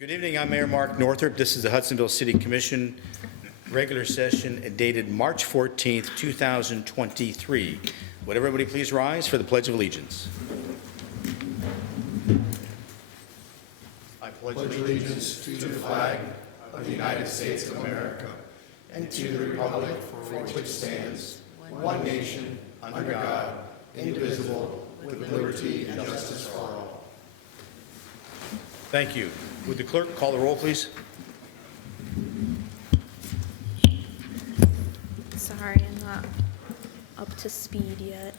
Good evening, I'm Mayor Mark Northrup. This is the Hudsonville City Commission regular session dated March 14th, 2023. Would everybody please rise for the Pledge of Allegiance? I pledge allegiance to the flag of the United States of America and to the republic for which it stands, one nation, under God, indivisible, with liberty and justice for all. Thank you. Would the clerk call the roll, please? Sorry, I'm not up to speed yet.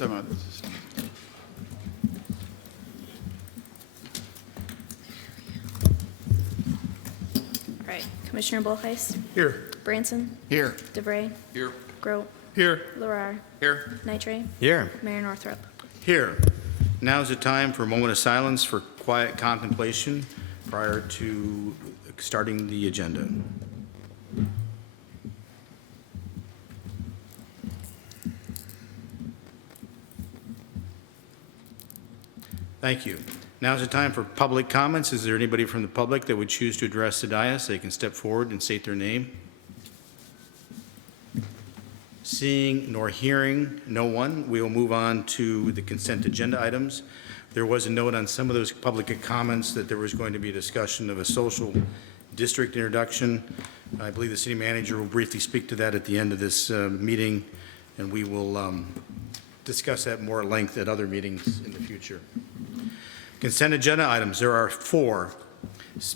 All right, Commissioner Bullheist, Here. Branson, Here. DeVray, Here. Grote, Here. Larrar, Here. Nitre, Here. Mayor Northrup. Here. Now is the time for a moment of silence for quiet contemplation prior to starting the agenda. Thank you. Now is the time for public comments. Is there anybody from the public that would choose to address the dais? They can step forward and state their name. Seeing nor hearing no one, we will move on to the consent agenda items. There was a note on some of those public comments that there was going to be a discussion of a social district introduction. I believe the city manager will briefly speak to that at the end of this meeting, and we will discuss that more at length at other meetings in the future. Consent agenda items, there are 4.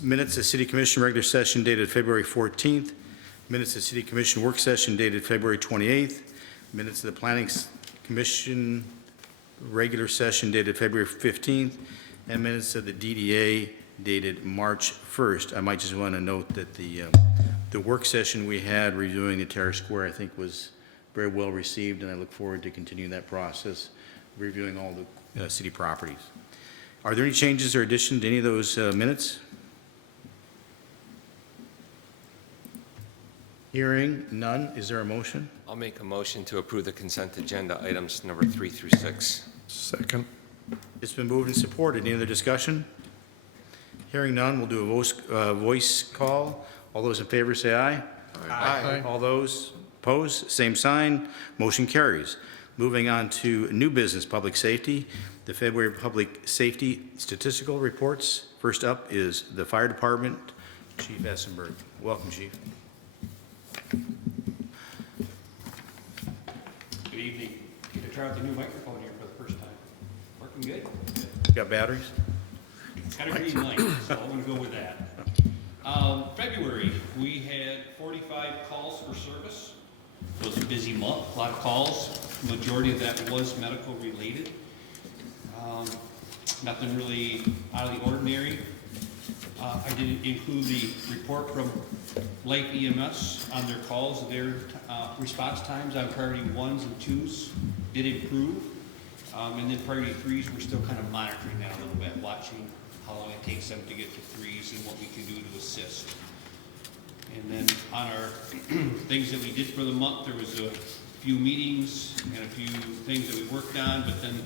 Minutes of City Commission regular session dated February 14th. Minutes of City Commission work session dated February 28th. Minutes of the Planning Commission regular session dated February 15th. And minutes of the DDA dated March 1st. I might just want to note that the work session we had reviewing the Terrace Square, I think, was very well received, and I look forward to continuing that process, reviewing all the city properties. Are there any changes or additions to any of those minutes? Hearing none, is there a motion? I'll make a motion to approve the consent agenda items number 3 through 6. Second. It's been moved and supported. Any other discussion? Hearing none, we'll do a voice call. All those in favor say aye. Aye. All those opposed, same sign. Motion carries. Moving on to new business, public safety. The February public safety statistical reports. First up is the fire department, Chief Essenberg. Welcome, Chief. Good evening. Get to try out the new microphone here for the first time. Working good? Got batteries? It's got a green light, so I'm gonna go with that. February, we had 45 calls for service. It was a busy month, a lot of calls. Majority of that was medical related. Nothing really out of the ordinary. I did include the report from Light EMS on their calls. Their response times on priority 1s and 2s did improve. And then priority 3s, we're still kind of monitoring that a little bit, watching how long it takes them to get to 3s and what we can do to assist. And then on our things that we did for the month, there was a few meetings and a few things that we worked on, but then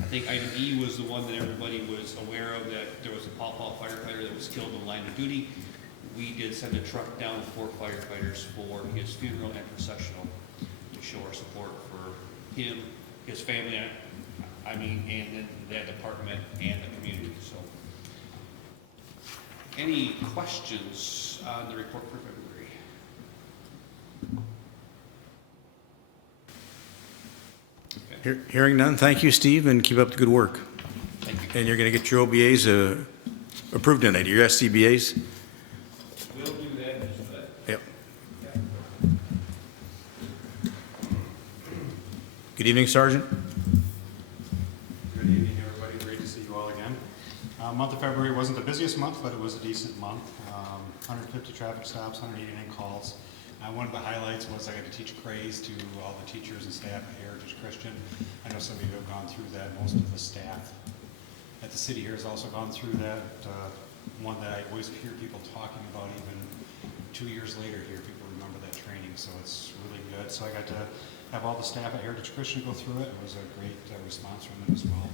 I think item E was the one that everybody was aware of, that there was a Paw Paw firefighter that was killed in the line of duty. We did send a truck down with 4 firefighters for his funeral and processional to show our support for him, his family, and then that department and the community. So, any questions on the report for February? Hearing none, thank you, Steve, and keep up the good work. Thank you. And you're going to get your OBAs approved tonight, your SCBAs? We'll do that in just a bit. Yep. Good evening, Sergeant. Good evening, everybody. Great to see you all again. Month of February wasn't the busiest month, but it was a decent month. 150 traffic stops, 189 calls. One of the highlights was I got to teach craze to all the teachers and staff at Heritage Christian. I know some of you have gone through that. Most of the staff at the city here has also gone through that. One that I always hear people talking about, even 2 years later here, people remember that training, so it's really good. So I got to have all the staff at Heritage Christian go through it. It was a great response from them as well.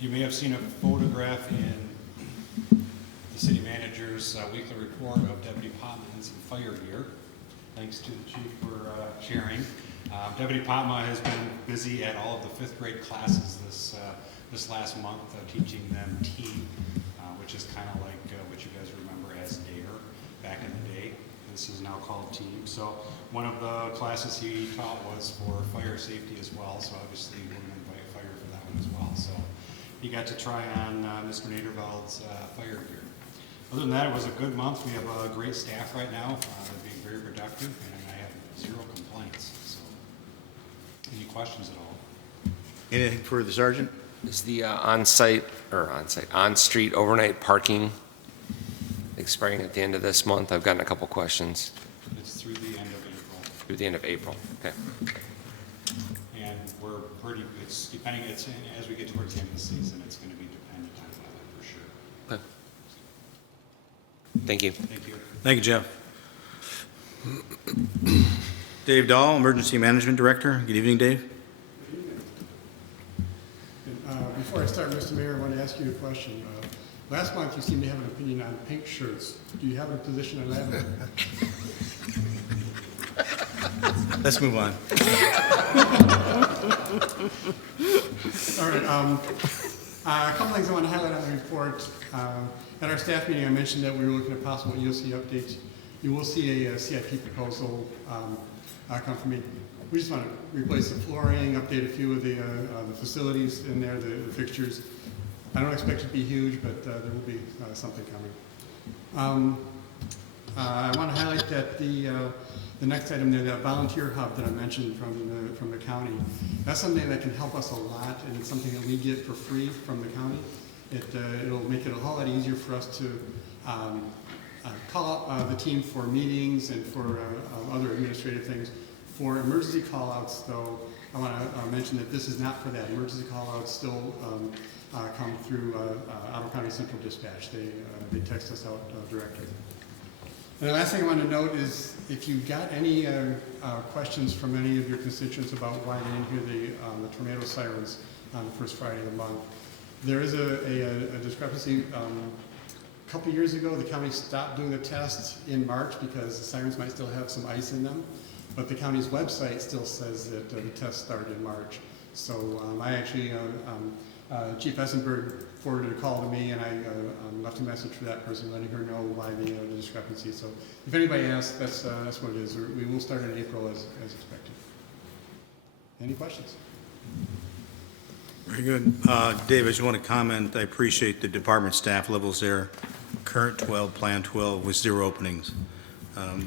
You may have seen a photograph in city manager's weekly report of Deputy Potma and some fire gear. Thanks to the chief for sharing. Deputy Potma has been busy at all of the 5th grade classes this last month, teaching them team, which is kind of like what you guys remember as DARE back in the day. This is now called team. So one of the classes he taught was for fire safety as well. So obviously we're going to invite fire for that one as well. So he got to try on Mr. Naderveld's fire gear. Other than that, it was a good month. We have a great staff right now. They're being very productive, and I have 0 complaints. So, any questions at all? Anything for the sergeant? Is the on-street overnight parking expiring at the end of this month? I've gotten a couple questions. It's through the end of April, Through the end of April, okay. and we're pretty. It's depending. It's as we get towards the end of the season, it's going to be dependent on weather for sure. Okay. Thank you. Thank you. Thank you, Jeff. Dave Dahl, Emergency Management Director. Good evening, Dave. Before I start, Mr. Mayor, I want to ask you a question. Last month, you seemed to have an opinion on pink shirts. Do you have a position on that? Let's move on. All right. A couple things I want to highlight on the report. At our staff meeting, I mentioned that we were looking at possible EOC updates. You will see a CIP proposal come from me. We just want to replace the flooring, update a few of the facilities in there, the fixtures. I don't expect it to be huge, but there will be something coming. I want to highlight that the next item there, that volunteer hub that I mentioned from the county, that's something that can help us a lot, and it's something that we get for free from the county. It'll make it a whole lot easier for us to call out the team for meetings and for other administrative things. For emergency call-outs, though, I want to mention that this is not for that. Emergency call-outs still come through Ottawa County Central Dispatch. They text us out directly. And the last thing I want to note is if you got any questions from any of your constituents about why they didn't hear the tornado sirens on the first Friday of the month, there is a discrepancy. A couple years ago, the county stopped doing the test in March because the sirens might still have some ice in them. But the county's website still says that the test started in March. So I actually, Chief Essenberg forwarded a call to me, and I left a message for that person, letting her know why the discrepancy. So if anybody asks, that's what it is. We will start in April as expected. Any questions? Very good. Dave, I just want to comment, I appreciate the department staff levels there. Current 12, Plan 12 with 0 openings.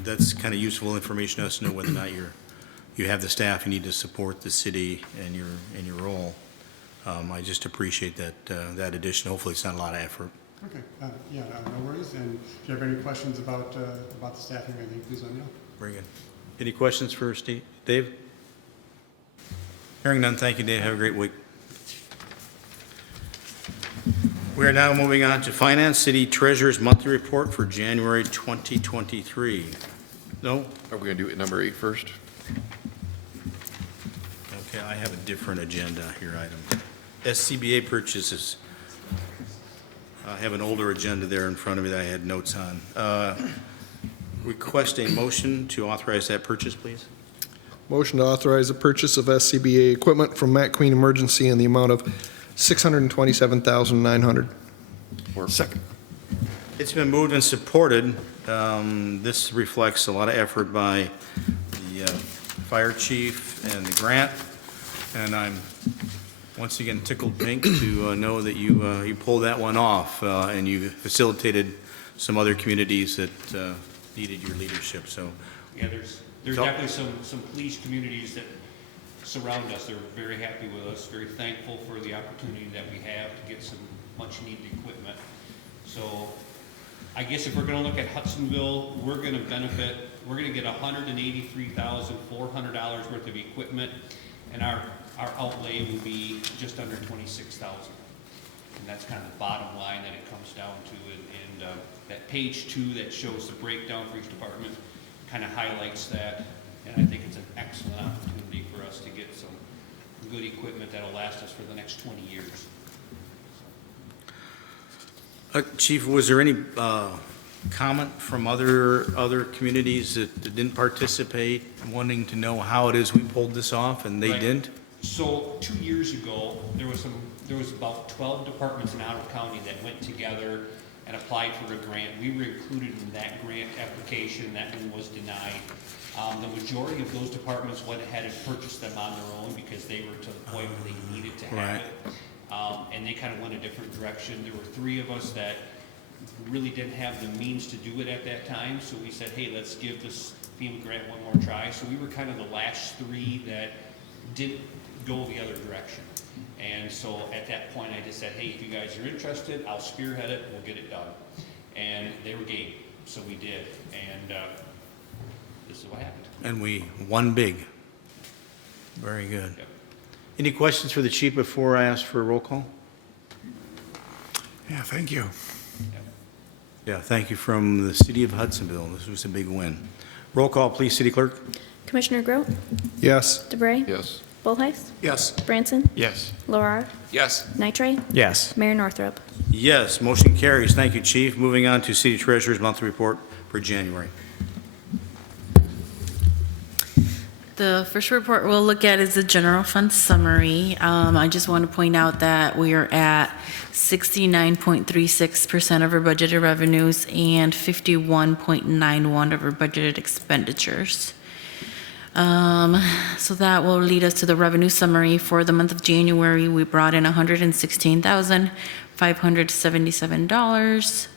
That's kind of useful information to us to know whether or not you have the staff you need to support the city and your role. I just appreciate that addition. Hopefully, it's not a lot of effort. Okay. Yeah, no worries. And if you have any questions about the staffing, I think please let me know. Very good. Any questions for Steve? Dave? Hearing none, thank you, Dave. Have a great week. We are now moving on to Finance City Treasurer's Monthly Report for January 2023. No? Are we going to do it number 8 first? Okay, I have a different agenda here item. SCBA purchases. I have an older agenda there in front of me that I had notes on. Request a motion to authorize that purchase, please. Motion to authorize the purchase of SCBA equipment from Matt Queen Emergency in the amount of $627,900. Second. It's been moved and supported. This reflects a lot of effort by the fire chief and the grant, and I'm once again tickled pink to know that you pulled that one off and you facilitated some other communities that needed your leadership. So, Yeah, there's definitely some police communities that surround us. They're very happy with us, very thankful for the opportunity that we have to get some much needed equipment. So I guess if we're gonna look at Hudsonville, we're gonna get $183,400 worth of equipment, and our outlay will be just under $26,000. And that's kind of the bottom line that it comes down to, and that page 2 that shows the breakdown for each department kind of highlights that, and I think it's an excellent opportunity for us to get some good equipment that'll last us for the next 20 years. Chief, was there any comment from other communities that didn't participate, wanting to know how it is we pulled this off and they Right. didn't? So 2 years ago, there was about 12 departments in Ottawa County that went together and applied for a grant. We were included in that grant application. That one was denied. The majority of those departments went ahead and purchased them on their own because they were to the point where they needed to have Right. it. And they kind of went a different direction. There were 3 of us that really didn't have the means to do it at that time, so we said, hey, let's give this FEMA grant one more try. So we were kind of the last 3 that didn't go the other direction. And so at that point, I just said, hey, if you guys are interested, I'll spearhead it, we'll get it done. And they were game, so we did, and this is what happened. And we won big. Very good. Yep. Any questions for the chief before I ask for a roll call? Yeah, thank you. Yeah, thank you from the city of Hudsonville. This was a big win. Roll call, please, city clerk. Commissioner Grote, Yes. DeBrey, Yes. Bullheis, Yes. Branson, Yes. Larar, Yes. Nitre, Yes. Mayor Northrup. Yes, motion carries. Thank you, chief. Moving on to city treasurer's monthly report for January. The first report we'll look at is the general fund summary. I just want to point out that we are at 69.36% of our budgeted revenues and 51.91% of our budgeted expenditures. So that will lead us to the revenue summary. For the month of January, we brought in $116,577.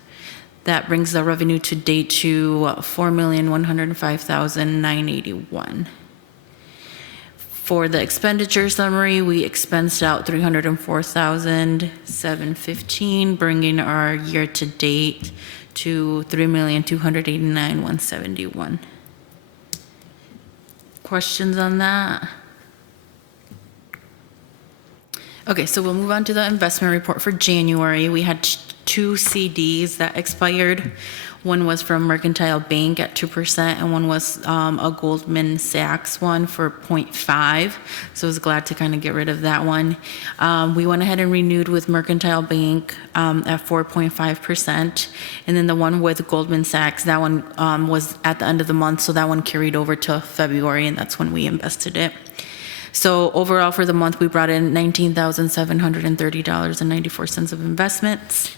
That brings the revenue to date to $4,105,981. For the expenditure summary, we expensed out $304,715, bringing our year-to-date to $3,289,171. Questions on that? Okay, so we'll move on to the investment report for January. We had 2 CDs that expired. One was from Mercantile Bank at 2%, and one was a Goldman Sachs one for 0.5. So I was glad to kind of get rid of that one. We went ahead and renewed with Mercantile Bank at 4.5%. And then the one with Goldman Sachs, that one was at the end of the month, so that one carried over to February, and that's when we invested it. So overall for the month, we brought in $19,730.94 of investments.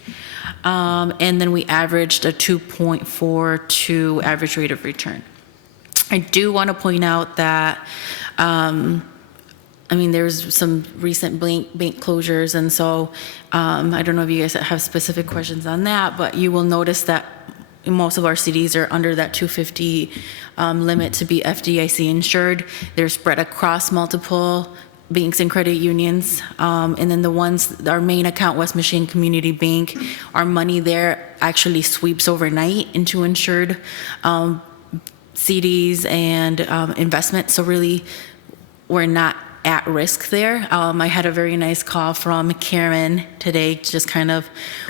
And then we averaged a 2.42 average rate of return. I do want to point out that, there's some recent bank closures, and so I don't know if you guys have specific questions on that, but you will notice that most of our CDs are under that 250 limit to be FDIC insured. They're spread across multiple banks and credit unions. And then the ones, our main account, West Michigan Community Bank, our money there actually sweeps overnight into insured CDs and investments. So really, we're not at risk there. I had a very nice call from Karen today, just kind of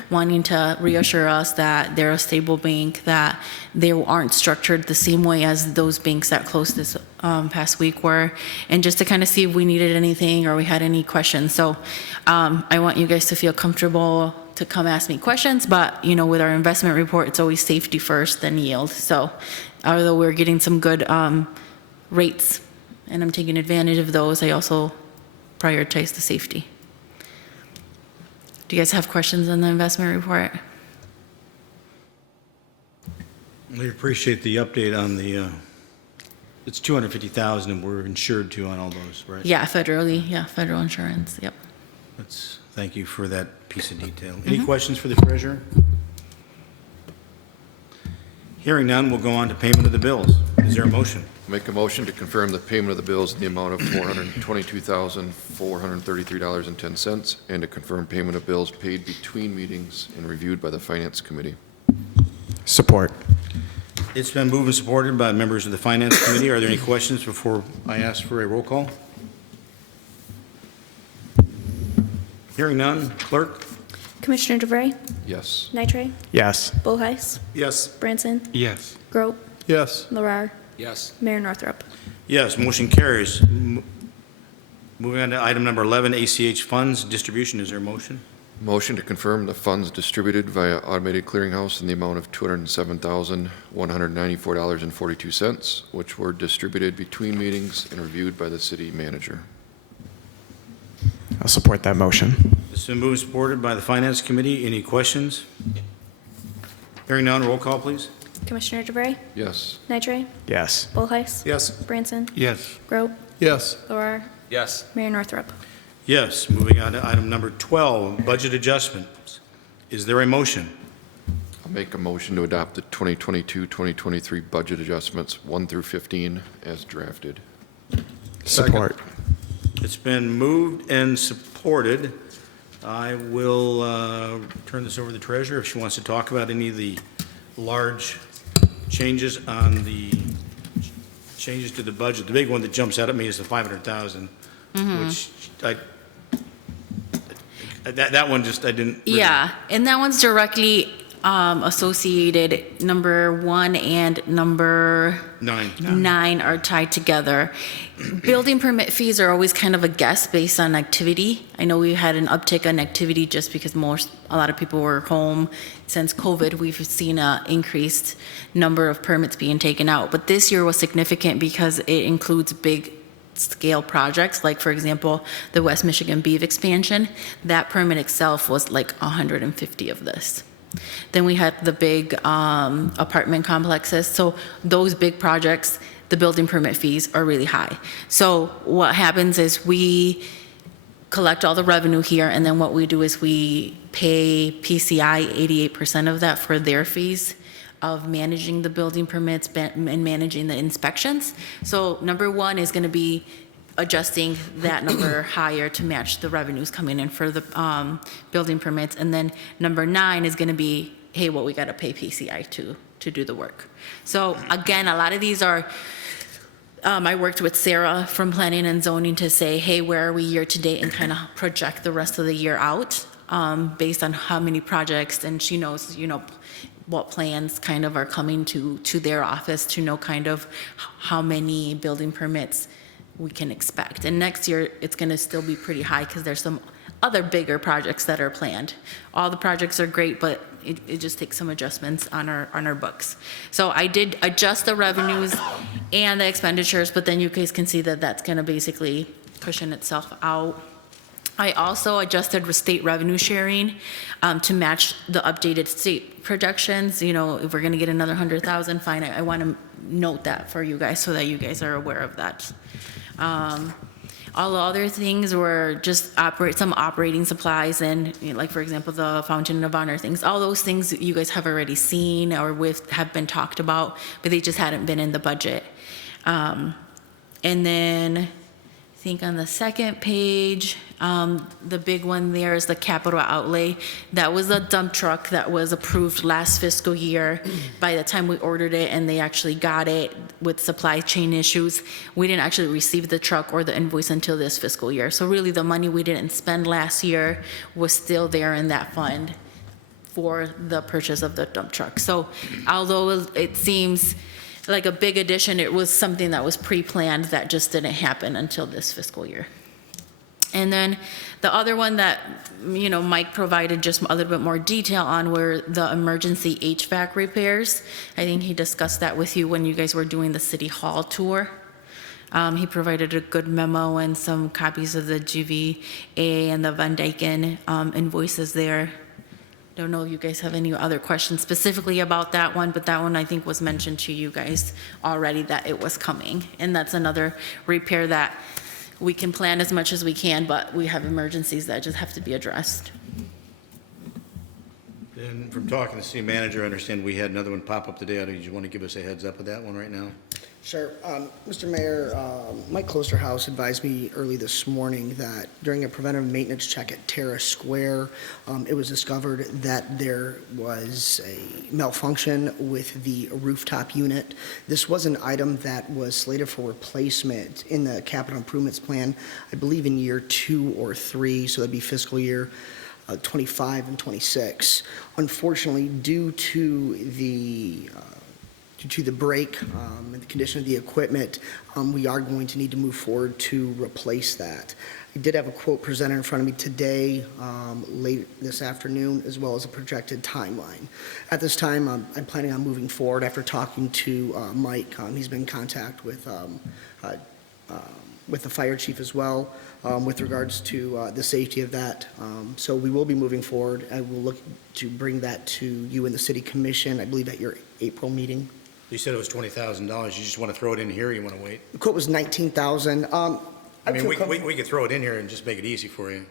wanting to reassure us that they're a stable bank, that they aren't structured the same way as those banks that closed this past week were, and just to kind of see if we needed anything or we had any questions. So I want you guys to feel comfortable to come ask me questions, but with our investment report, it's always safety first, then yield. So although we're getting some good rates, and I'm taking advantage of those, I also prioritize the safety. Do you guys have questions on the investment report? We appreciate the update on the, it's 250,000 and we're insured too on all those, right? Yeah, federally, federal insurance, yep. Thank you for that piece of detail. Any questions for the treasurer? Hearing none, we'll go on to payment of the bills. Is there a motion? Make a motion to confirm the payment of the bills in the amount of $422,433.10 and to confirm payment of bills paid between meetings and reviewed by the Finance Committee. Support. It's been moved and supported by members of the Finance Committee. Are there any questions before I ask for a roll call? Hearing none, clerk? Commissioner DeVray, Yes. Nitre, Yes. Bullheis, Yes. Branson, Yes. Grote, Yes. Larar, Yes. Mayor Northrup. Yes, motion carries. Moving on to item number 11, ACH funds distribution. Is there a motion? Motion to confirm the funds distributed via automated clearinghouse in the amount of $207,194.42, which were distributed between meetings and reviewed by the city manager. I'll support that motion. It's been moved and supported by the Finance Committee. Any questions? Hearing none, roll call, please. Commissioner DeBrey? Yes. Nitre? Yes. Bullheis? Yes. Branson? Yes. Grote? Yes. Loriar? Yes. Mayor Northrup? Yes, moving on to item number 12, budget adjustments. Is there a motion? I'll make a motion to adopt the 2022-2023 budget adjustments 1 through 15 as drafted. Support. It's been moved and supported. I will turn this over to the treasurer if she wants to talk about any of the large changes on the changes to the budget. The big one that jumps out at me is the 500,000, which that one just, I didn't. really- Yeah, and that one's directly associated, number 1 and number 9 are tied together. Building permit fees are always kind of a guess based on activity. I know we had an uptick in activity just because a lot of people were home. Since COVID, we've seen an increased number of permits being taken out. But this year was significant because it includes big scale projects, like for example, the West Michigan Beef expansion. That permit itself was like 150 of this. Then we had the big apartment complexes. So those big projects, the building permit fees are really high. So what happens is we collect all the revenue here, and then what we do is we pay PCI 88% of that for their fees of managing the building permits and managing the inspections. So number 1 is going to be adjusting that number higher to match the revenues coming in for the building permits. And then number 9 is going to be, hey, well, we got to pay PCI to do the work. So again, a lot of these are, I worked with Sarah from Planning and Zoning to say, hey, where are we year to date, and kind of project the rest of the year out based on how many projects, and she knows, what plans kind of are coming to their office to know kind of how many building permits we can expect. And next year, it's going to still be pretty high because there's some other bigger projects that are planned. All the projects are great, but it just takes some adjustments on our books. So I did adjust the revenues and the expenditures, but then you guys can see that that's going to basically cushion itself out. I also adjusted with state revenue sharing to match the updated state projections. If we're going to get another 100,000, fine. I want to note that for you guys so that you guys are aware of that. All the other things were just some operating supplies and, like, for example, the Fountain of Honor things. All those things you guys have already seen or have been talked about, but they just hadn't been in the budget. And then I think on the second page, the big one there is the capital outlay. That was a dump truck that was approved last fiscal year. By the time we ordered it and they actually got it with supply chain issues, we didn't actually receive the truck or the invoice until this fiscal year. So really the money we didn't spend last year was still there in that fund for the purchase of the dump truck. So although it seems like a big addition, it was something that was pre-planned that just didn't happen until this fiscal year. And then the other one that, Mike provided just a little bit more detail on were the emergency HVAC repairs. I think he discussed that with you when you guys were doing the city hall tour. He provided a good memo and some copies of the GVA and the Van Dyken invoices there. Don't know if you guys have any other questions specifically about that one, but that one I think was mentioned to you guys already that it was coming. And that's another repair that we can plan as much as we can, but we have emergencies that just have to be addressed. And from talking to the city manager, I understand we had another one pop up today. Do you want to give us a heads up of that one right now? Sure. Mr. Mayor, Mike Klosterhouse advised me early this morning that during a preventive maintenance check at Terrace Square, it was discovered that there was a malfunction with the rooftop unit. This was an item that was slated for replacement in the capital improvements plan, I believe in year 2 or 3, so that'd be fiscal year 25 and 26. Unfortunately, due to due to the break and the condition of the equipment, we are going to need to move forward to replace that. I did have a quote presented in front of me today, late this afternoon, as well as a projected timeline. At this time, I'm planning on moving forward after talking to Mike. He's been in contact with the fire chief as well, with regards to the safety of that. So we will be moving forward. I will look to bring that to you and the city commission, I believe at your April meeting. You said it was $20,000. You just want to throw it in here, or you want to wait? The quote was $19,000. I mean, we could throw it in here and just make it easy for you.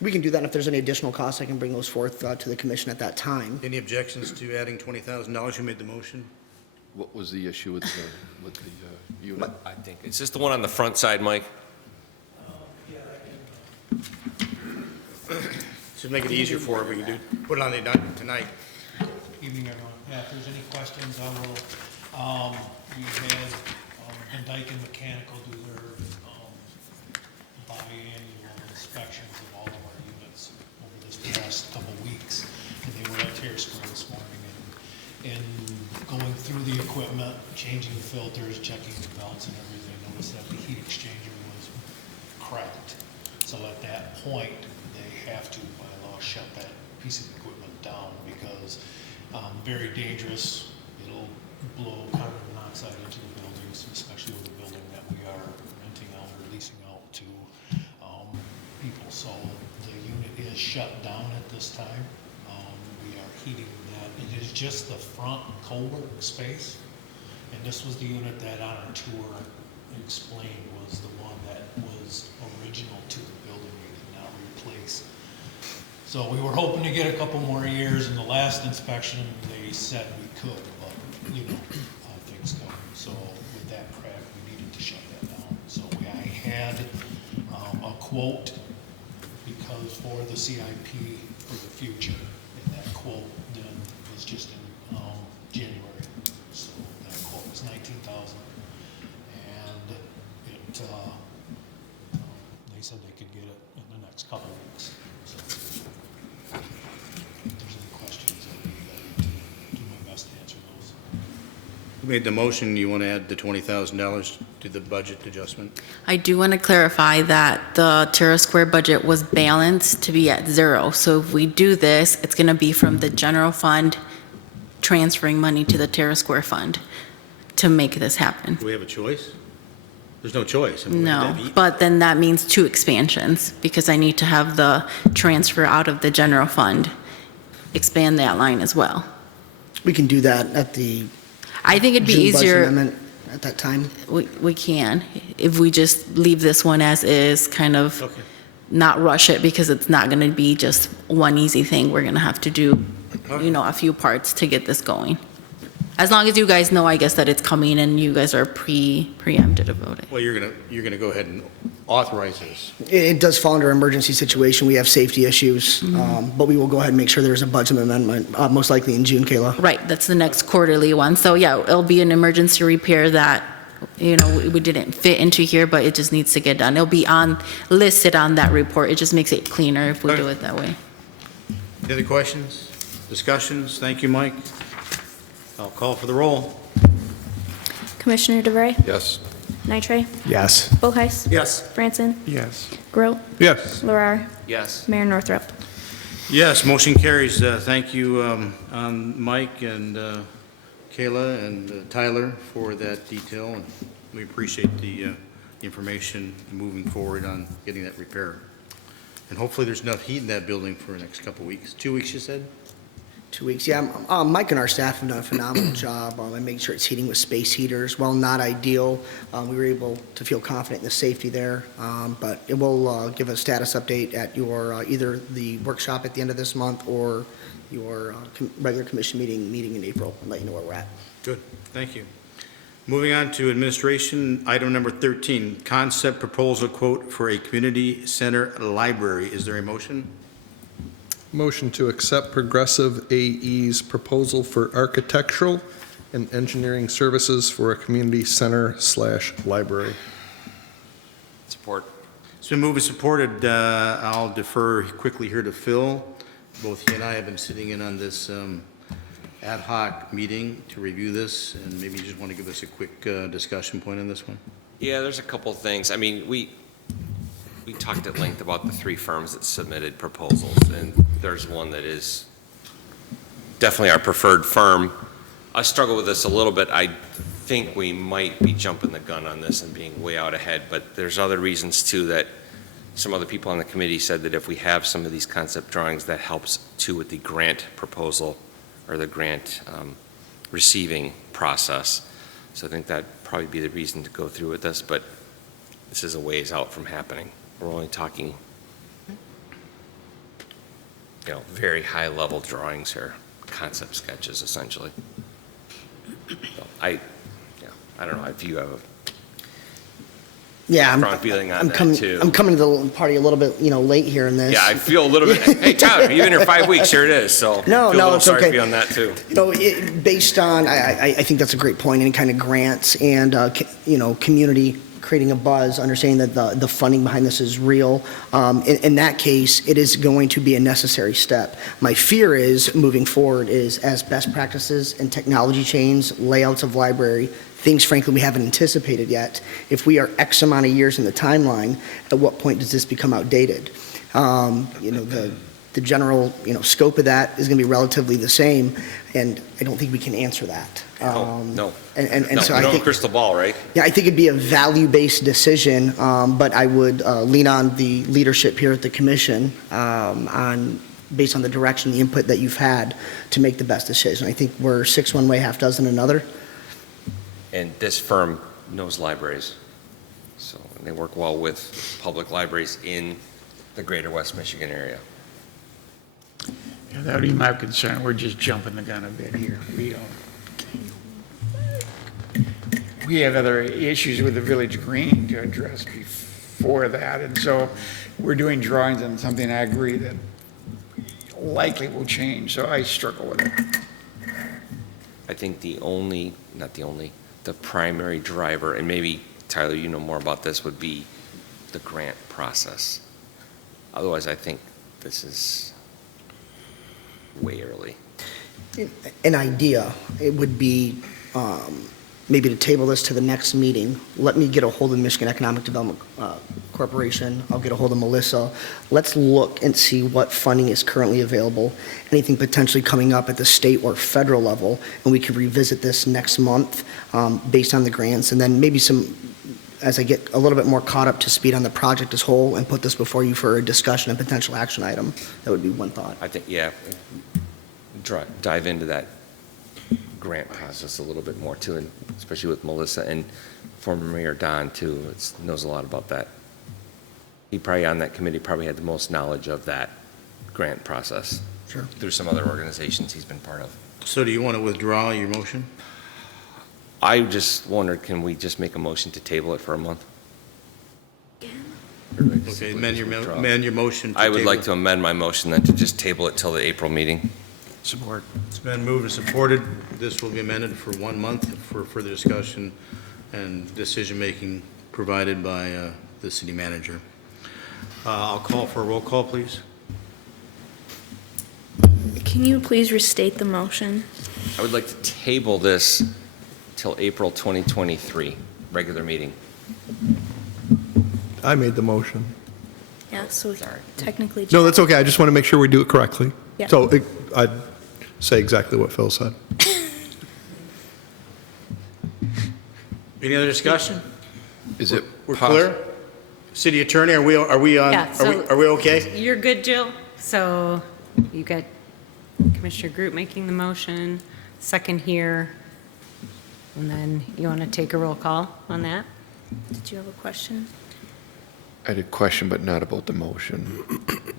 We can do that, and if there's any additional costs, I can bring those forth to the commission at that time. Any objections to adding $20,000? Who made the motion? What was the issue with the unit? I think, is this the one on the front side, Mike? Should make it easier for her if we can put it on the agenda tonight. Evening, everyone. Yeah, if there's any questions, I will. We had Van Dyke and Mechanical do their biannual inspections of all of our units over this past couple weeks. And they were at Terrace Square this morning and going through the equipment, changing the filters, checking the belts and everything. Noticed that the heat exchanger was cracked. So at that point, they have to, by law, shut that piece of equipment down because very dangerous. It'll blow carbon monoxide into the buildings, especially with the building that we are renting out or leasing out to people. So the unit is shut down at this time. We are heating that. It is just the front co-work space. And this was the unit that on our tour explained was the one that was original to the building. We did not replace. So we were hoping to get a couple more years. In the last inspection, they said we could, but you know, things go. So with that crack, we needed to shut that down. So I had a quote because for the CIP for the future, and that quote then was just in January. So that quote was $19,000, and it they said they could get it in the next couple of weeks. So if there's any questions, I'll be glad to do my best to answer those. Who made the motion? You want to add the $20,000 to the budget adjustment? I do want to clarify that the Terrace Square budget was balanced to be at 0. So if we do this, it's going to be from the general fund transferring money to the Terrace Square fund to make this happen. Do we have a choice? There's no choice. I mean, No, but then that means 2 expansions because I need to have the transfer out of the general fund, expand that line as well. We can do that at the I think it'd be June budget easier. amendment at that time. We can, if we just leave this one as is, kind of Okay. not rush it because it's not going to be just one easy thing. We're going to have to do, a few parts to get this going. As long as you guys know, I guess, that it's coming and you guys are preempted about it. Well, you're gonna go ahead and authorize this. It does fall under emergency situation. We have safety issues, but we will go ahead and make sure there's a budget amendment, most likely in June, Kayla. Right, that's the next quarterly one. So yeah, it'll be an emergency repair that, we didn't fit into here, but it just needs to get done. It'll be listed on that report. It just makes it cleaner if we do it that way. Any other questions, discussions? Thank you, Mike. I'll call for the roll. Commissioner DeVray, Yes. Nitre, Yes. Bullheis, Yes. Branson, Yes. Grote, Yes. Larar, Yes. Mayor Northrup. Yes, motion carries. Thank you, Mike and Kayla and Tyler for that detail. And we appreciate the information moving forward on getting that repair. And hopefully there's enough heat in that building for the next couple of weeks. 2 weeks, you said? 2 weeks, yeah. Mike and our staff have done a phenomenal job on making sure it's heating with space heaters. While not ideal, we were able to feel confident in the safety there. But it will give a status update at your, either the workshop at the end of this month or your regular commission meeting in April, and let you know where we're at. Good, thank you. Moving on to administration, item number 13, concept proposal quote for a community center library. Is there a motion? Motion to accept Progressive AE's proposal for architectural and engineering services for a community center/library. Support. It's been moved and supported. I'll defer quickly here to Phil. Both he and I have been sitting in on this ad hoc meeting to review this, and maybe you just want to give us a quick discussion point on this one? Yeah, there's a couple of things. I mean, we talked at length about the 3 firms that submitted proposals, and there's one that is definitely our preferred firm. I struggle with this a little bit. I think we might be jumping the gun on this and being way out ahead, but there's other reasons too that some other people on the committee said that if we have some of these concept drawings, that helps too with the grant proposal or the grant receiving process. So I think that'd probably be the reason to go through with this, but this is a ways out from happening. We're only talking, very high level drawings here, concept sketches essentially. So I don't know if you have a Yeah, strong feeling on that too. I'm coming to the party a little bit, late here in this. Yeah, I feel a little bit, hey, Tyler, you've been here 5 weeks, here it is, so. No, feel a little it's sorry okay. for you on that too. Based on, I think that's a great point, any kind of grants and, community creating a buzz, understanding that the funding behind this is real. In that case, it is going to be a necessary step. My fear is, moving forward, is as best practices and technology change, layouts of library, things frankly we haven't anticipated yet, if we are X amount of years in the timeline, at what point does this become outdated? The general, scope of that is going to be relatively the same, and I don't think we can answer that. No. And No, so we I don't have think, a crystal ball, right? yeah, I think it'd be a value-based decision, but I would lean on the leadership here at the commission based on the direction, the input that you've had to make the best decision. I think we're 6 one way, half dozen another. And this firm knows libraries, so they work well with public libraries in the greater West Michigan area. Yeah, that would be my concern. We're just jumping the gun a bit here. We have other issues with the Village Green to address before that, and so we're doing drawings on something I agree that likely will change, so I struggle with it. I think the primary driver, and maybe Tyler, you know more about this, would be the grant process. Otherwise, I think this is way early. An idea, it would be maybe to table this to the next meeting. Let me get a hold of the Michigan Economic Development Corporation. I'll get a hold of Melissa. Let's look and see what funding is currently available, anything potentially coming up at the state or federal level, and we could revisit this next month based on the grants, and then maybe as I get a little bit more caught up to speed on the project as whole, and put this before you for a discussion and potential action item. That would be one thought. I think, yeah, dive into that grant process a little bit more too, and especially with Melissa and former Mayor Don too, knows a lot about that. He probably on that committee probably had the most knowledge of that grant process. Sure. Through some other organizations he's been part of. So do you want to withdraw your motion? I just wondered, can we just make a motion to table it for a month? Okay, amend your motion. I would like to amend my motion then to just table it till the April meeting. Support. It's been moved and supported. This will be amended for 1 month for further discussion and decision-making provided by the city manager. I'll call for a roll call, please. Can you please restate the motion? I would like to table this till April 2023, regular meeting. I made the motion. Yeah, so technically. No, that's okay. I just want to make sure we do it correctly. Yeah. So I'd say exactly what Phil said. Any other discussion? Is it We're clear? City Attorney, are we on? Yeah, Are we okay? You're good, Jill. So you got Commissioner Groot making the motion, second here, and then you want to take a roll call on that? Did you have a question? I had a question, but not about the motion.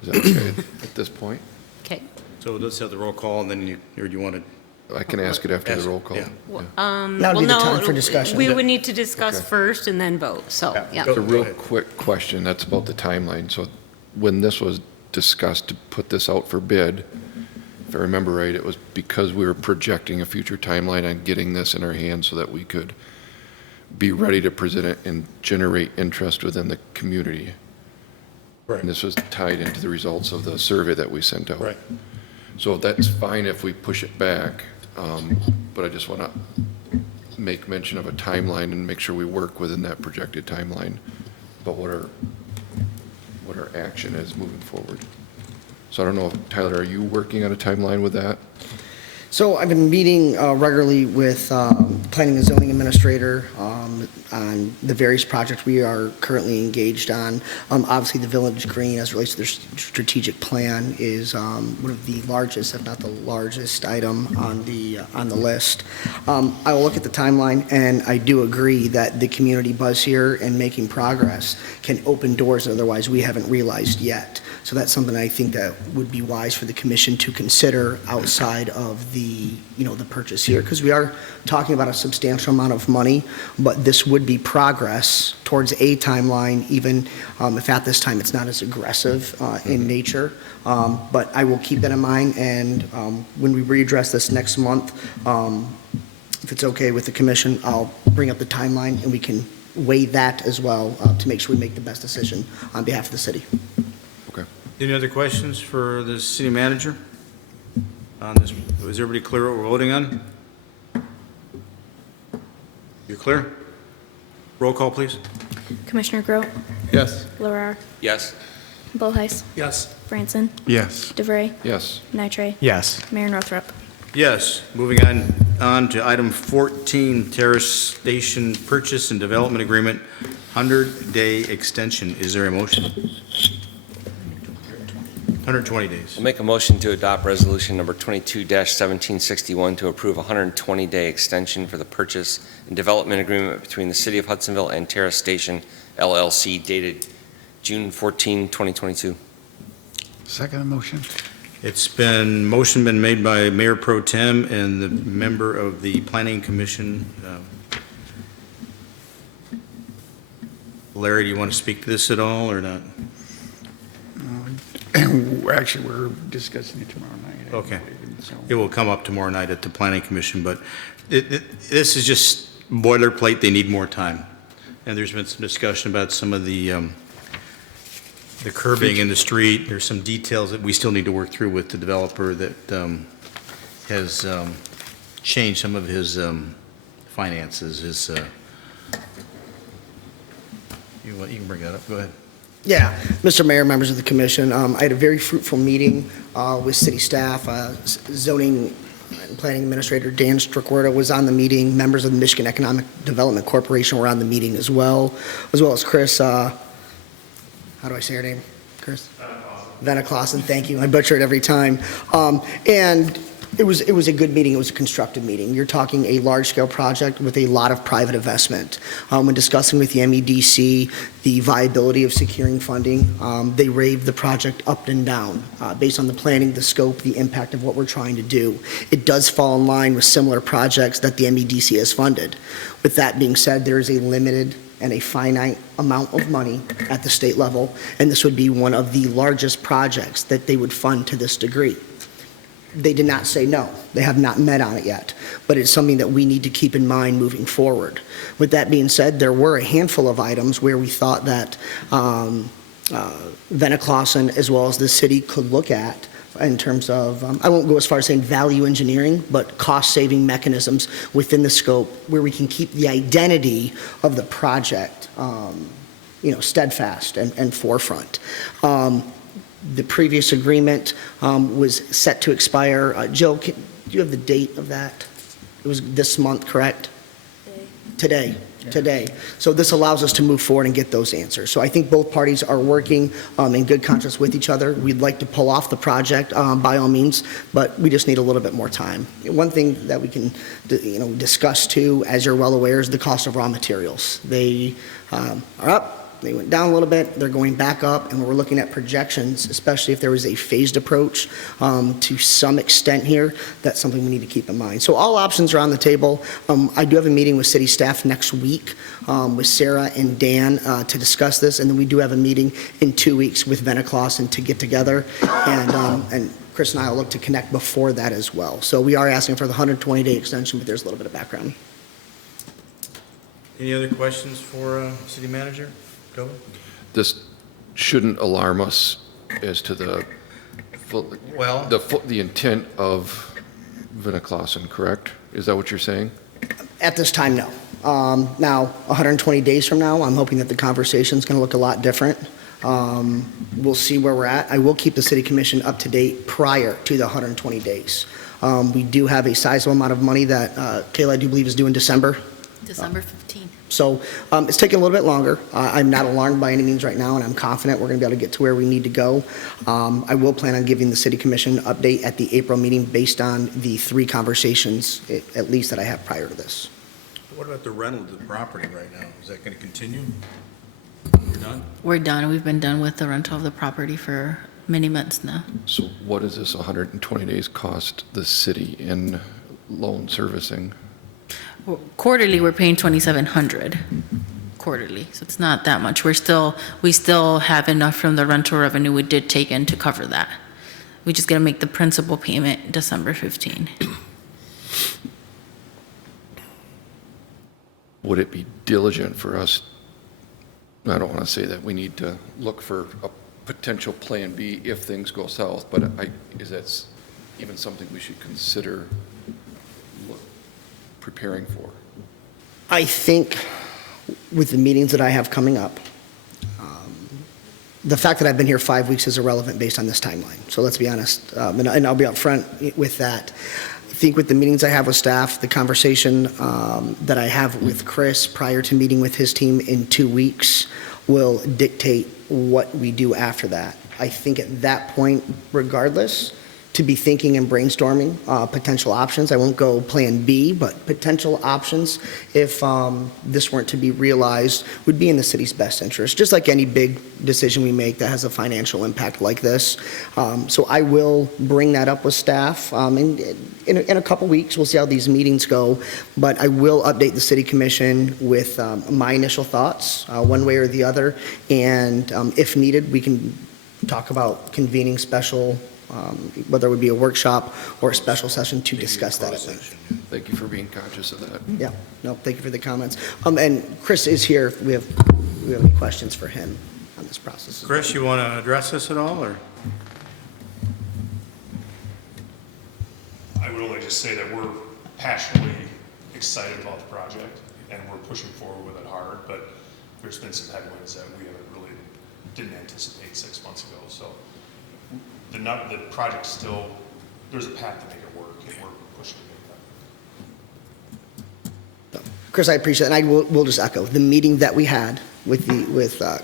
Is that okay at this point? Okay. So let's have the roll call, and then or do you want to? I can ask it after the roll call. Yeah. That would be the time for discussion. We would need to discuss Okay. first and then vote, so, yeah. It's a real quick question, that's about the timeline. So when this was discussed to put this out for bid, if I remember right, it was because we were projecting a future timeline on getting this in our hands so that we could be ready to present it and generate interest within the community. Right. And this was tied into the results of the survey that we sent out. Right. So that's fine if we push it back, But I just want to make mention of a timeline and make sure we work within that projected timeline, but what our action is moving forward. So I don't know, Tyler, are you working on a timeline with that? So I've been meeting regularly with planning and zoning administrator on the various projects we are currently engaged on. Obviously, the Village Green, as it relates to their strategic plan, is one of the largest, if not the largest, item on the list. I will look at the timeline, and I do agree that the community buzz here and making progress can open doors that otherwise we haven't realized yet. So that's something I think that would be wise for the commission to consider outside of the purchase here, because we are talking about a substantial amount of money, but this would be progress towards a timeline, even if at this time it's not as aggressive in nature. But I will keep that in mind, and when we readdress this next month, if it's okay with the commission, I'll bring up the timeline and we can weigh that as well to make sure we make the best decision on behalf of the city. Any other questions for the city manager on this? Is everybody clear what we're voting on? You're clear? Roll call, please. Commissioner Grote, Yes. Larrar, Yes. Boheis, Yes. Branson, Yes. DeVray, Yes. Nitre, Yes. Mayor Northrup. Yes. Moving on to item 14, Terrace Station Purchase and Development Agreement, 100-day extension. Is there a motion? 120 days. I'll make a motion to adopt resolution number 22-1761 to approve a 120-day extension for the purchase and development agreement between the City of Hudsonville and Terrace Station LLC dated June 14, 2022. Second motion. It's been made by Mayor Pro Tem and the member of the Planning Commission. Larry, do you want to speak to this at all or not? Actually, we're discussing it tomorrow night. Okay. So- It will come up tomorrow night at the Planning Commission, but this is just boilerplate. They need more time. And there's been some discussion about some of the curbing in the street. There's some details that we still need to work through with the developer that has changed some of his finances. You can bring that up. Go ahead. Yeah, Mr. Mayor, members of the commission, I had a very fruitful meeting with city staff. Zoning and Planning Administrator Dan Strickwerda was on the meeting. Members of the Michigan Economic Development Corporation were on the meeting as well as Chris, how do I say her name? Chris? Vanna Clausen, thank you. I butcher it every time. And it was a good meeting. It was a constructive meeting. You're talking a large-scale project with a lot of private investment. When discussing with the MEDC the viability of securing funding, they raved the project up and down based on the planning, the scope, the impact of what we're trying to do. It does fall in line with similar projects that the MEDC has funded. With that being said, there is a limited and a finite amount of money at the state level, and this would be one of the largest projects that they would fund to this degree. They did not say no. They have not met on it yet, but it's something that we need to keep in mind moving forward. With that being said, there were a handful of items where we thought that Vanna Clausen as well as the city could look at in terms of, I won't go as far as saying value engineering, but cost-saving mechanisms within the scope where we can keep the identity of the project, steadfast and forefront. The previous agreement was set to expire. Jill, do you have the date of that? It was this month, correct? Today. So this allows us to move forward and get those answers. So I think both parties are working in good conscience with each other. We'd like to pull off the project by all means, but we just need a little bit more time. One thing that we can discuss too, as you're well aware, is the cost of raw materials. They are up. They went down a little bit, they're going back up, and we're looking at projections, especially if there was a phased approach to some extent here. That's something we need to keep in mind. So all options are on the table. I do have a meeting with city staff next week with Sarah and Dan to discuss this, and then we do have a meeting in 2 weeks with Vanna Clausen to get together, and Chris and I will look to connect before that as well. So we are asking for the 120-day extension, but there's a little bit of background. Any other questions for city manager? Go. This shouldn't alarm us as to the intent of Clausen, correct? Is that what you're saying? At this time, no. Now, 120 days from now, I'm hoping that the conversation's going to look a lot different. We'll see where we're at. I will keep the city commission up to date prior to the 120 days. We do have a sizable amount of money that Kayla, I do believe, is due in December. December 15th. So it's taking a little bit longer. I'm not alarmed by any means right now, and I'm confident we're going to be able to get to where we need to go. I will plan on giving the city commission an update at the April meeting based on the 3 conversations, at least, that I have prior to this. What about the rental of the property right now? Is that going to continue? We're done? We're done. We've been done with the rental of the property for many months now. So what does this 120 days cost the city in loan servicing? Quarterly, we're paying $2,700 quarterly, so it's not that much. We still have enough from the rental revenue we did take in to cover that. We just got to make the principal payment December 15. Would it be diligent for us, I don't want to say that we need to look for a potential plan B if things go south, but is that even something we should consider preparing for? I think with the meetings that I have coming up, the fact that I've been here 5 weeks is irrelevant based on this timeline. So let's be honest, and I'll be upfront with that. I think with the meetings I have with staff, the conversation that I have with Chris prior to meeting with his team in 2 weeks will dictate what we do after that. I think at that point, regardless, to be thinking and brainstorming potential options. I won't go plan B, but potential options, if this weren't to be realized, would be in the city's best interest, just like any big decision we make that has a financial impact like this. So I will bring that up with staff. In a couple weeks, we'll see how these meetings go, but I will update the city commission with my initial thoughts, one way or the other, and if needed, we can talk about convening special whether it would be a workshop or a special session to discuss that at length. Thank you for being conscious of that. Yeah, no, thank you for the comments. And Chris is here if we have any questions for him on this process. Chris, you want to address this at all, or? I would only just say that we're passionately excited about the project and we're pushing forward with it hard, but there's been some headwinds that we didn't anticipate 6 months ago. So the project still, there's a path to make it work, and we're pushing to make that work. Chris, I appreciate it, and we'll just echo the meeting that we had with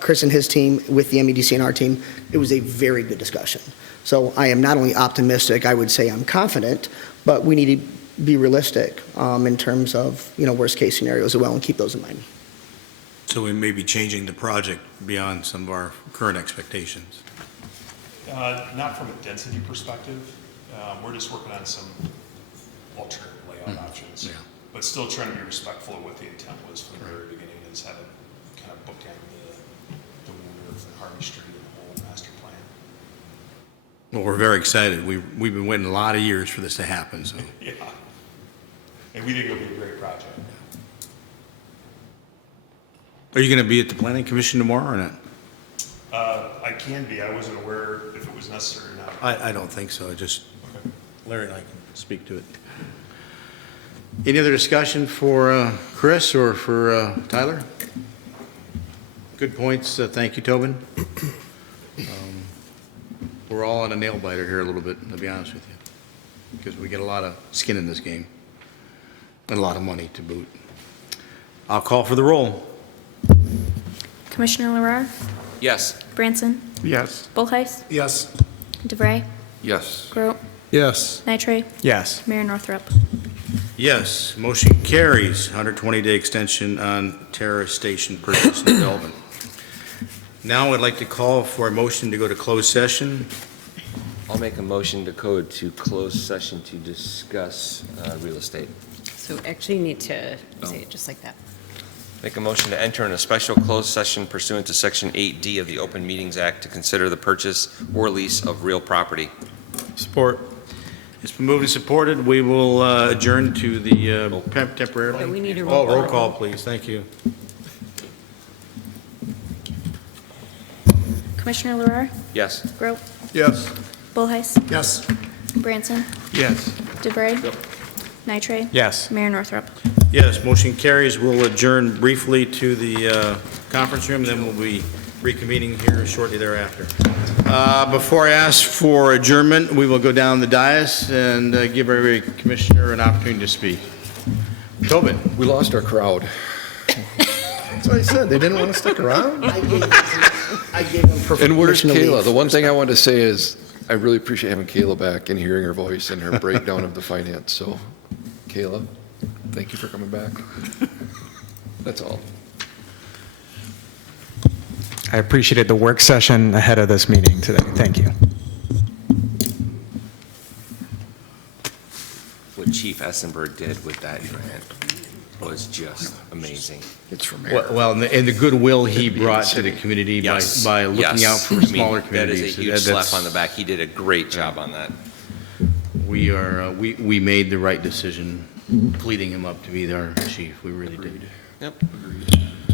Chris and his team, with the MEDC and our team. It was a very good discussion. So I am not only optimistic, I would say I'm confident, but we need to be realistic in terms of worst case scenarios as well, and keep those in mind. So we may be changing the project beyond some of our current expectations. Not from a density perspective. We're just working on some alternate layout options, Yeah. but still trying to be respectful of what the intent was from the very beginning, is have it kind of bookend the Woodruff and Harvey Street and the whole master plan. Well, we're very excited. We've been waiting a lot of years for this to happen, so. Yeah. And we think it'll be a great project. Are you going to be at the planning commission tomorrow or not? I can be. I wasn't aware if it was necessary or not. I don't think so. Larry and I can speak to it. Any other discussion for Chris or for Tyler? Good points. Thank you, Tobin. We're all on a nail biter here a little bit, to be honest with you, because we get a lot of skin in this game and a lot of money to boot. I'll call for the roll. Commissioner Larrar, Yes. Branson, Yes. Bullheis, Yes. DeVray, Yes. Grote, Yes. Nitre, Yes. Mayor Northrup. Yes, motion carries. 120-day extension on Terrace Station purchase and development. Now I'd like to call for a motion to go to closed session. I'll make a motion to code to close session to discuss real estate. So actually you need to say it just like that. Make a motion to enter in a special closed session pursuant to Section 8D of the Open Meetings Act to consider the purchase or lease of real property. Support. It's been moved and supported. We will adjourn to the temporarily. Yeah, we need a roll call. Roll call, please. Thank you. Commissioner Larrar, Yes. Grote, Yes. Bullheis, Yes. Branson, Yes. DeBrey. Nitre. Yes. Mayor Northrup. Yes, motion carries. We'll adjourn briefly to the conference room, then we'll be reconvening here shortly thereafter. Before I ask for adjournment, we will go down the dais and give every commissioner an opportunity to speak. Tobin. We lost our crowd. That's what I said, they didn't want to stick around? I gave them And where's permission to Kayla? leave. The one thing I wanted to say is, I really appreciate having Kayla back and hearing her voice and her breakdown of the finance. So, Kayla, thank you for coming back. That's all. I appreciated the work session ahead of this meeting today. Thank you. What Chief Essenberg did with that grant was just amazing. It's from Well, and the goodwill he brought to the community Yes. by looking Yes. out for I mean, smaller That communities. is a huge slap on the back. He did a great job on that. We made the right decision, pleading him up to be our chief. We really did. Yep.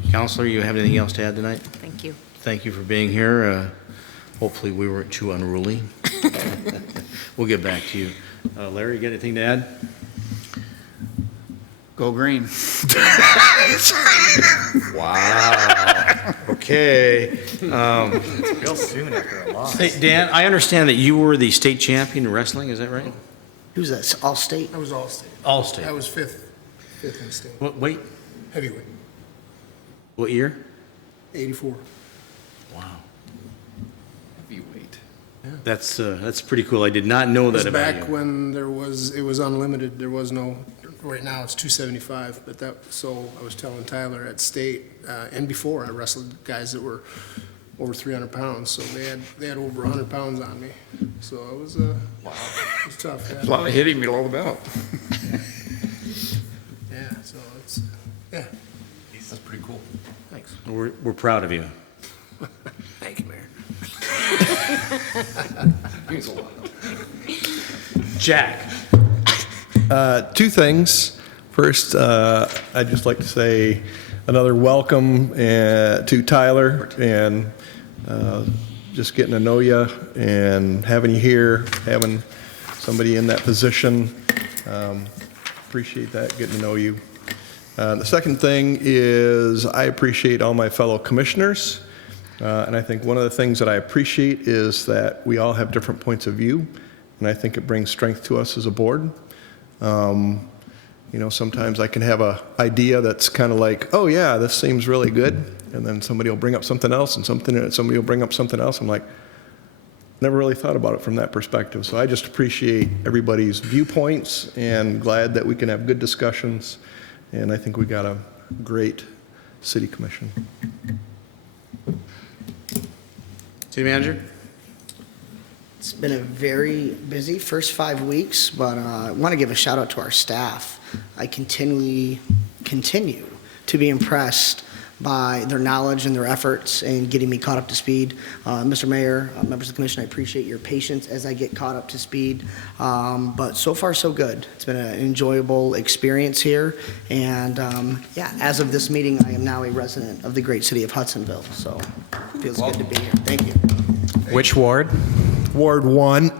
Counselor, you have anything else to add tonight? Thank you. Thank you for being here. Hopefully, we weren't too unruly. We'll get back to you. Larry, you got anything to add? Go green. Wow. Okay. Real soon after a loss. Hey, Dan, I understand that you were the state champion in wrestling, is that right? Who's that? All state? I was All-State. All-state. I was fifth in state. What weight? Heavyweight, What year? 84. Wow. Heavyweight. That's pretty cool. I did not know It was that about back you. when it was unlimited. There was no, right now it's 275, but so I was telling Tyler at state, and before I wrestled guys that were over 300 pounds, so they had over 100 pounds on me. So it was, it was tough, There's a lot of hitting below the belt. Yeah, so it's, yeah. That's pretty cool. Thanks. We're proud of you. Thank you, Mayor. Means a lot. Jack. Two things. First, I'd just like to say another welcome to Tyler, and just getting to know you and having you here, having somebody in that position. Appreciate that, getting to know you. The second thing is I appreciate all my fellow commissioners, and I think one of the things that I appreciate is that we all have different points of view, and I think it brings strength to us as a board. You know, sometimes I can have an idea that's kind of like, oh yeah, this seems really good, and then somebody will bring up something else, and somebody will bring up something else. I'm like, never really thought about it from that perspective. So I just appreciate everybody's viewpoints, and glad that we can have good discussions. And I think we got a great city commission. City manager? It's been a very busy first 5 weeks, but I want to give a shout out to our staff. I continue to be impressed by their knowledge and their efforts in getting me caught up to speed. Mr. Mayor, members of the commission, I appreciate your patience as I get caught up to speed. But so far, so good. It's been an enjoyable experience here. And yeah, as of this meeting, I am now a resident of the great city of Hudsonville. So it feels good to be here. Thank you. Which ward? Ward 1,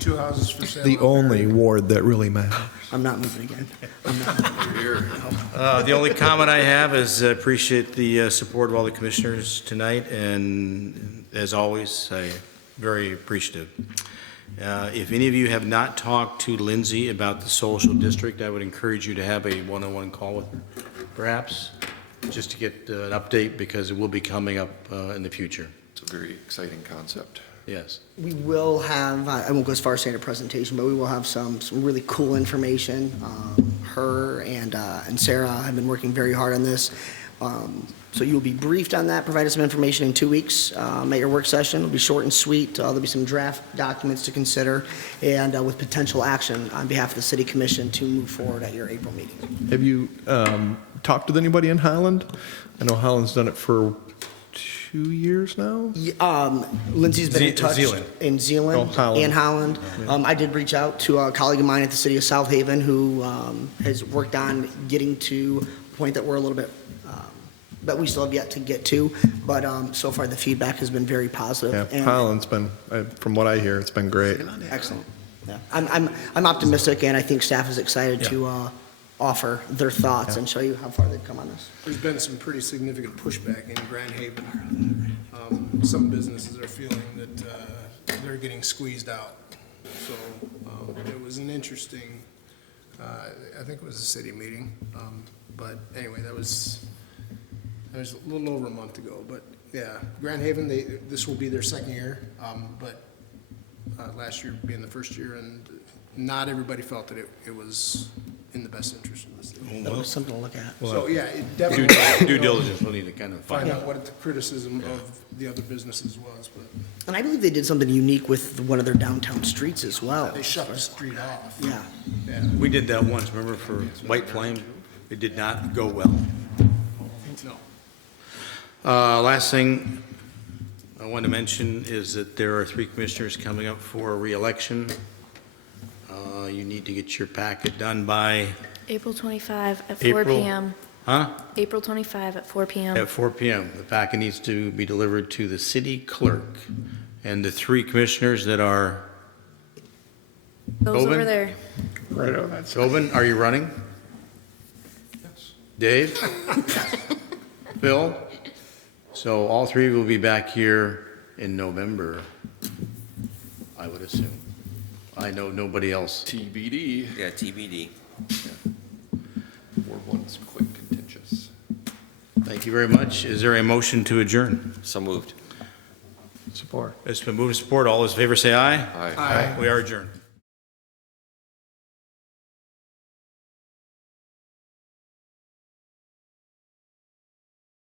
2 houses for sale. the only ward that really matters. I'm not moving again. I'm not moving. The only comment I have is appreciate the support of all the commissioners tonight, and as always, I'm very appreciative. If any of you have not talked to Lindsay about the social district, I would encourage you to have a one-on-one call with her, perhaps, just to get an update, because it will be coming up in the future. It's a very exciting concept. Yes. We will have, I won't go as far as saying a presentation, but we will have some really cool information. Her and Sarah have been working very hard on this. So you'll be briefed on that, provided some information in 2 weeks at your work session. It'll be short and sweet. There'll be some draft documents to consider, and with potential action on behalf of the city commission to move forward at your April meeting. Have you talked with anybody in Holland? I know Holland's done it for 2 years now. Lindsay's been in touch Zeeland. in Zeeland Oh, Holland. and Holland. I did reach out to a colleague of mine at the city of South Haven who has worked on getting to a point that we're a little bit that we still have yet to get to, but so far the feedback has been very positive. Yeah, and Holland's been, from what I hear, it's been great. excellent. Yeah, I'm optimistic, and I think staff is excited to offer their thoughts and show you how far they've come on this. There's been some pretty significant pushback in Grand Haven. Some businesses are feeling that they're getting squeezed out. So it was an interesting, I think it was a city meeting. But anyway, that was a little over a month ago. But yeah, Grand Haven, this will be their second year. But last year being the first year, and not everybody felt that it was in the best interest of the city. That was something to look at. So, yeah, it definitely. Due diligence, we'll need to kind of Find out what the criticism of the other businesses was, but And I believe they did something unique with one of their downtown streets as well. they shut the street off. Yeah. Yeah. We did that once, remember, for White Flame? It did not go well. No. Last thing I want to mention is that there are 3 commissioners coming up for reelection. You need to get your packet done by, April 25 at 4 April- PM. huh? April 25 at 4 PM. At 4 PM. The packet needs to be delivered to the city clerk. And the 3 commissioners that are, Those Tobin? over there. Right on that side. Tobin, are you running? Yes. Dave? Phil? So all 3 will be back here in November, I would assume. I know nobody else. TBD. Yeah, TBD. Ward 1's quite contentious. Thank you very much. Is there a motion to adjourn? So moved. Support. It's been moved and supported. All those in favor say aye. Aye. We are adjourned.